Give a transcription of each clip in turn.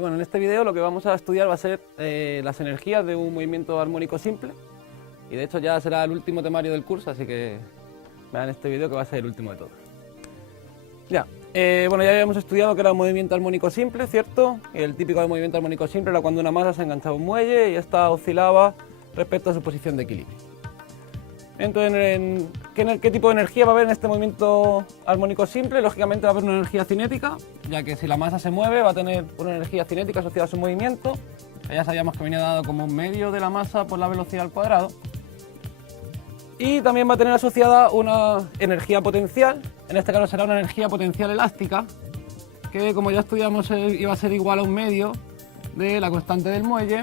Bueno, en este video lo que vamos a estudiar va a ser las energías de un movimiento armónico simple, y de hecho ya será el último temario del curso, así que vean este video que va a ser el último de todos. Bueno, ya habíamos estudiado que era un movimiento armónico simple, ¿cierto? Y el típico de movimiento armónico simple era cuando una masa se enganchaba a un muelle y esta oscilaba respecto a su posición de equilibrio. Entonces, ¿qué tipo de energía va a haber en este movimiento armónico simple? Lógicamente va a haber una energía cinética, ya que si la masa se mueve va a tener una energía cinética asociada a su movimiento, que ya sabíamos que venía dado como un medio de la masa por la velocidad al cuadrado. Y también va a tener asociada una energía potencial, en este caso será una energía potencial elástica, que como ya estudiamos iba a ser igual a un medio de la constante del muelle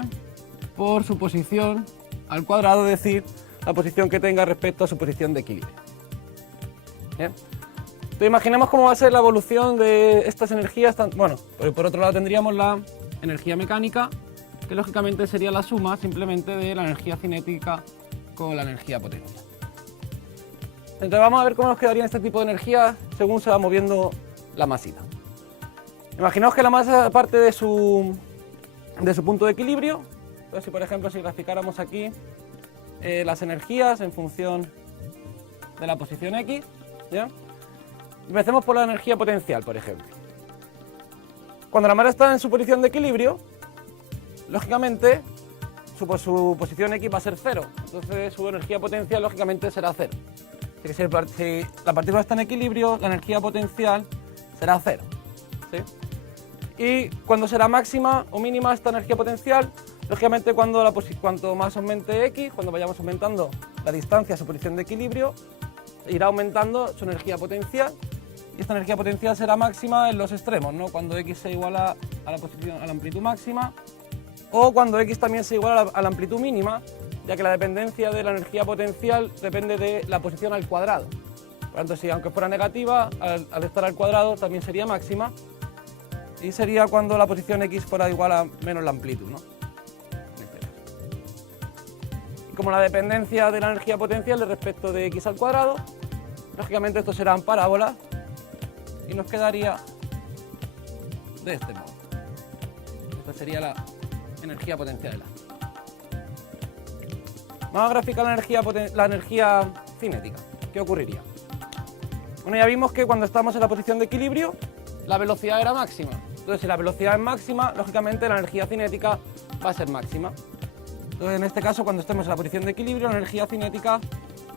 por su posición al cuadrado, es decir, la posición que tenga respecto a su posición de equilibrio. Bien. Entonces imaginemos cómo va a ser la evolución de estas energías. Bueno, por otro lado tendríamos la energía mecánica, que lógicamente sería la suma simplemente de la energía cinética con la energía potencial. Entonces vamos a ver cómo nos quedaría este tipo de energías según se va moviendo la masita. Imaginaos que la masa parte de su punto de equilibrio. Entonces, si por ejemplo si graficáramos aquí las energías en función de la posición X, ¿ya? Empecemos por la energía potencial, por ejemplo. Cuando la masa está en su posición de equilibrio, lógicamente su posición X va a ser 0, entonces su energía potencial lógicamente será 0. Así que si la partícula está en equilibrio, la energía potencial será 0, ¿sí? Y cuando será máxima o mínima esta energía potencial, lógicamente cuanto más aumente X, cuando vayamos aumentando la distancia a su posición de equilibrio, irá aumentando su energía potencial, y esta energía potencial será máxima en los extremos, ¿no? Cuando X sea igual a la amplitud máxima, o cuando X también sea igual a la amplitud mínima, ya que la dependencia de la energía potencial depende de la posición al cuadrado. Por lo tanto, si aunque fuera negativa, al estar al cuadrado también sería máxima, y sería cuando la posición X fuera igual a menos la amplitud, ¿no? Como la dependencia de la energía potencial es respecto de X al cuadrado, lógicamente estos serán parábolas y nos quedaría de este modo. Esta sería la energía potencial elástica. Vamos a graficar la energía cinética. ¿Qué ocurriría? Bueno, ya vimos que cuando estamos en la posición de equilibrio, la velocidad era máxima. Entonces, si la velocidad es máxima, lógicamente la energía cinética va a ser máxima. Entonces, en este caso, cuando estemos en la posición de equilibrio, la energía cinética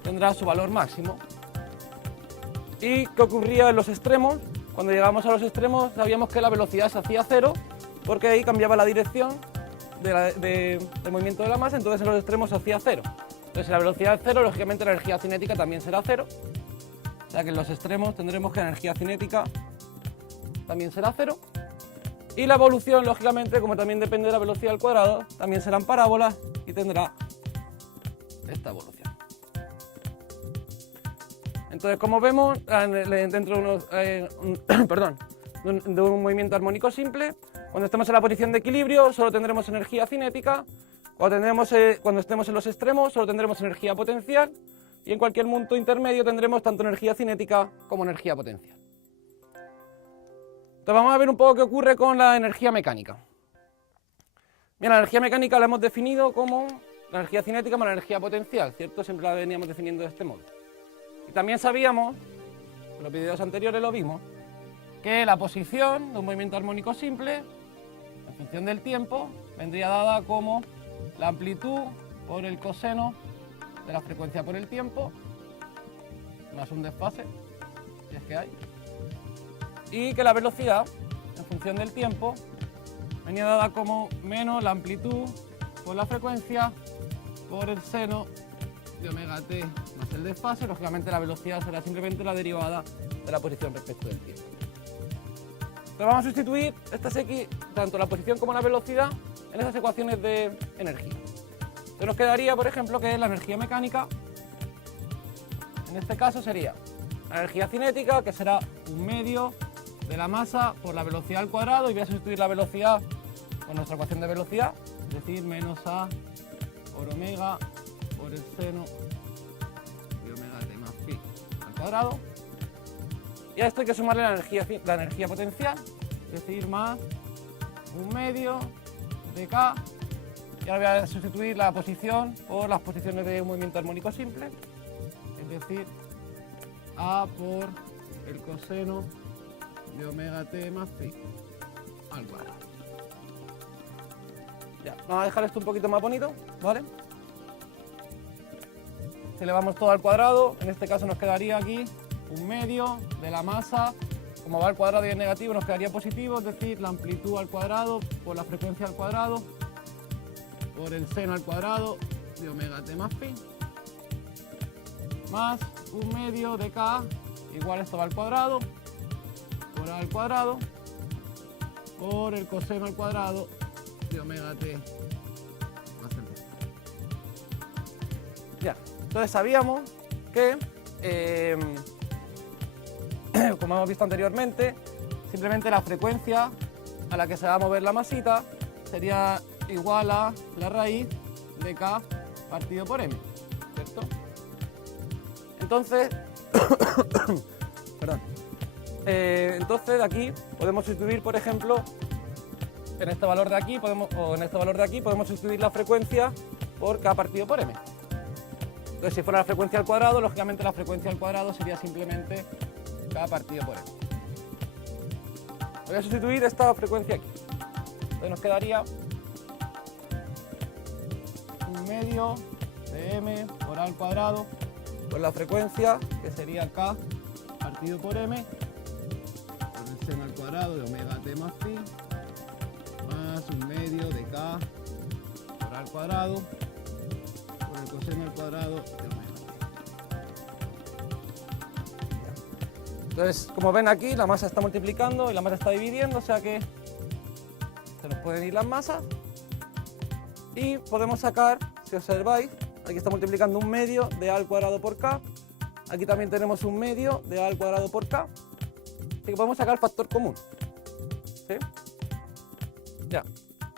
tendrá su valor máximo. ¿Y qué ocurría en los extremos? Cuando llegamos a los extremos, sabíamos que la velocidad se hacía 0, porque ahí cambiaba la dirección del movimiento de la masa, entonces en los extremos se hacía 0. Entonces, si la velocidad es 0, lógicamente la energía cinética también será 0. O sea que en los extremos tendremos que la energía cinética también será 0. Y la evolución, lógicamente, como también depende de la velocidad al cuadrado, también serán parábolas y tendrá esta evolución. Entonces, como vemos, dentro de un movimiento armónico simple, cuando estemos en la posición de equilibrio solo tendremos energía cinética, cuando estemos en los extremos solo tendremos energía potencial, y en cualquier punto intermedio tendremos tanto energía cinética como energía potencial. Entonces vamos a ver un poco qué ocurre con la energía mecánica. Bien, la energía mecánica la hemos definido como la energía cinética más la energía potencial, ¿cierto? Siempre la veníamos definiendo de este modo. Y también sabíamos, en los videos anteriores lo vimos, que la posición de un movimiento armónico simple, en función del tiempo, vendría dada como la amplitud por el coseno de la frecuencia por el tiempo, más un desfase, si es que hay, y que la velocidad, en función del tiempo, venía dada como menos la amplitud por la frecuencia por el seno de omega t más el desfase. Lógicamente la velocidad será simplemente la derivada de la posición respecto del tiempo. Entonces vamos a sustituir estas x, tanto la posición como la velocidad, en esas ecuaciones de energía. Entonces nos quedaría, por ejemplo, que la energía mecánica, en este caso sería la energía cinética, que será un medio de la masa por la velocidad al cuadrado, y voy a sustituir la velocidad con nuestra ecuación de velocidad, es decir, menos a por omega por el seno de omega t más phi al cuadrado. Y a esto hay que sumarle la energía potencial, es decir, más 1 medio de K. Y ahora voy a sustituir la posición por las posiciones de un movimiento armónico simple, es decir, A por el coseno de omega t más phi al cuadrado. Ya, vamos a dejar esto un poquito más bonito, ¿vale? Si elevamos todo al cuadrado, en este caso nos quedaría aquí 1 medio de la masa, como va al cuadrado y es negativo, nos quedaría positivo, es decir, la amplitud al cuadrado por la frecuencia al cuadrado por el seno al cuadrado de omega t más phi, más 1 medio de K, igual esto va al cuadrado, por A al cuadrado, por el coseno al cuadrado de omega t más el phi. Ya, entonces sabíamos que, como hemos visto anteriormente, simplemente la frecuencia a la que se va a mover la masita sería igual a la raíz de K partido por M, ¿cierto? Entonces, perdón. Entonces de aquí podemos sustituir, por ejemplo, en este valor de aquí podemos sustituir la frecuencia por K partido por M. Entonces, si fuera la frecuencia al cuadrado, lógicamente la frecuencia al cuadrado sería simplemente K partido por M. Voy a sustituir esta frecuencia aquí. Entonces nos quedaría 1 medio de M por A al cuadrado por la frecuencia, que sería K partido por M, por el seno al cuadrado de omega t más phi, más 1 medio de K por A al cuadrado por el coseno al cuadrado de omega t. Entonces, como ven aquí, la masa está multiplicando y la masa está dividiendo, o sea que se nos pueden ir las masas. Y podemos sacar, si observáis, aquí está multiplicando 1 medio de A al cuadrado por K. Aquí también tenemos 1 medio de A al cuadrado por K. Así que podemos sacar factor común. ¿Sí? Ya.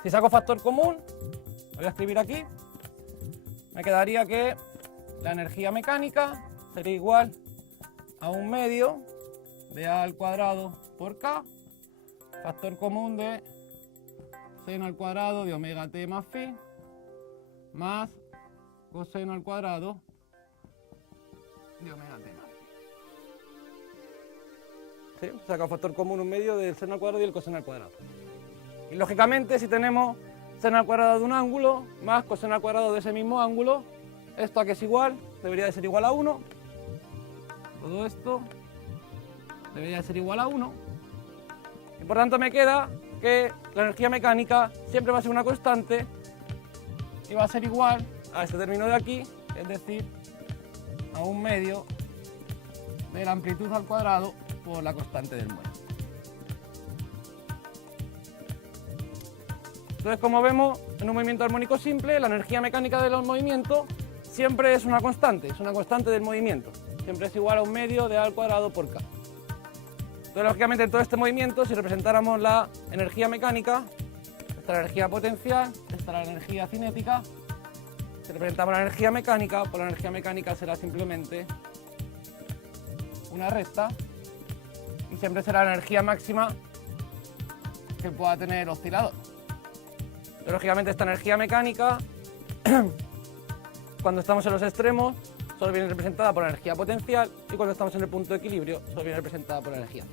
Si saco factor común, lo voy a escribir aquí. Me quedaría que la energía mecánica sería igual a 1 medio de A al cuadrado por K, factor común de seno al cuadrado de omega t más phi, más coseno al cuadrado de omega t más phi. ¿Sí? Saca factor común 1 medio del seno al cuadrado y el coseno al cuadrado. Y lógicamente, si tenemos seno al cuadrado de un ángulo más coseno al cuadrado de ese mismo ángulo, esto a que es igual, debería de ser igual a 1. Todo esto debería de ser igual a 1. Y por tanto me queda que la energía mecánica siempre va a ser una constante y va a ser igual a este término de aquí, es decir, a 1 medio de la amplitud al cuadrado por la constante del muelle. Entonces, como vemos, en un movimiento armónico simple, la energía mecánica de los movimientos siempre es una constante del movimiento. Siempre es igual a 1 medio de A al cuadrado por K. Entonces, lógicamente, en todo este movimiento, si representáramos la energía mecánica, esta es la energía potencial, esta es la energía cinética. Si representamos la energía mecánica, pues la energía mecánica será simplemente una recta y siempre será la energía máxima que pueda tener el oscilador. Pero, lógicamente, esta energía mecánica, cuando estamos en los extremos, solo viene representada por la energía potencial y cuando estamos en el punto de equilibrio, solo viene representada por la energía.